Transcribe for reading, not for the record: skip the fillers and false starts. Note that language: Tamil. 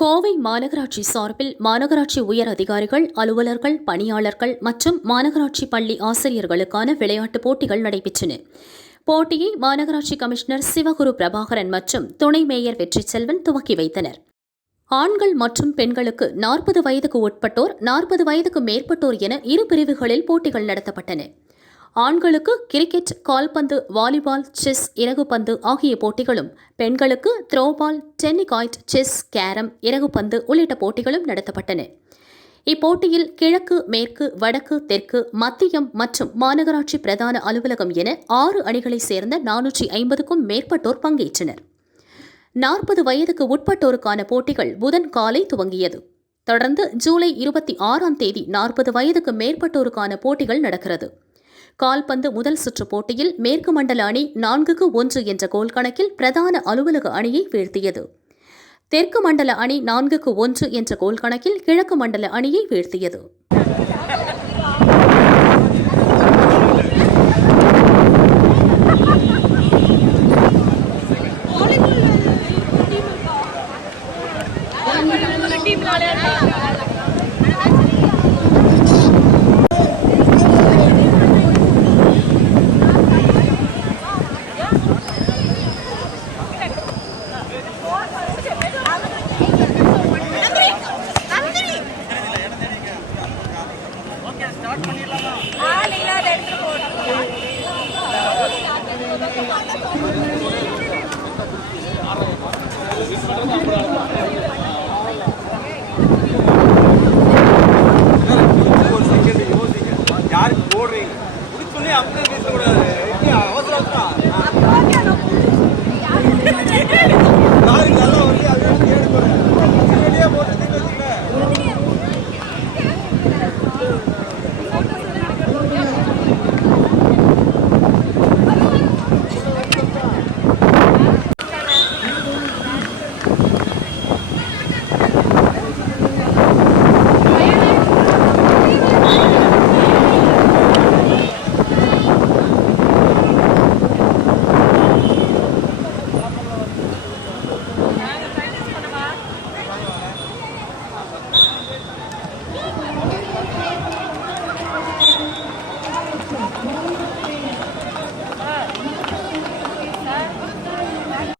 கோவை மாநகராட்சி சார்பில் மாநகராட்சி உயர் அதிகாரிகள், அலுவலர்கள், பணியாளர்கள் மற்றும் மாநகராட்சி பள்ளி ஆசிரியர்களுக்கான விளையாட்டுப் போட்டிகள் நடைபெற்றன. போட்டியை மாநகராட்சி கமிஷனர் சிவகுரு பிரபாகரன் மற்றும் துணை மேயர் வெற்றிச்செல்வன் துவக்கி வைத்தனர். ஆண்கள் மற்றும் பெண்களுக்கு 40 வயதுக்கு உட்பட்டோர், 40 வயதுக்கு மேற்பட்டோர் என இரு பிரிவுகளில் போட்டிகள் நடத்தப்பட்டன. ஆண்களுக்கு கிரிக்கெட், கால்பந்து, வாலிபால், செஸ், இறகுப்பந்து ஆகிய போட்டிகளும், பெண்களுக்கு த்ரோபால், டென்னிகாய்ட், செஸ், கேரம், இறகுப்பந்து உள்ளிட்ட போட்டிகளும் நடத்தப்பட்டன. இப்போட்டியில் கிழக்கு, மேற்கு, வடக்கு, தெற்கு, மத்தியம் மற்றும் மாநகராட்சி பிரதான அலுவலகம் என 6 அணிகளைச் சேர்ந்த 450க்கும் மேற்பட்டோர் பங்கேற்றனர். 40 வயதுக்கு உட்பட்டோருக்கான போட்டிகள் புதன் காலை துவங்கியது. தொடர்ந்து ஜூலை 26ஆம் தேதி 40 வயதுக்கு மேற்பட்டோருக்கான போட்டிகள் நடக்கிறது. கால்பந்து முதல் சுற்று போட்டியில் மேற்கு மண்டல அணி 4-1 என்ற கோல் கணக்கில் பிரதான அலுவலக அணியை வீழ்த்தியது. தெற்கு மண்டல அணி 4-1 என்ற கோல் கணக்கில் கிழக்கு மண்டல அணியை வீழ்த்தியது.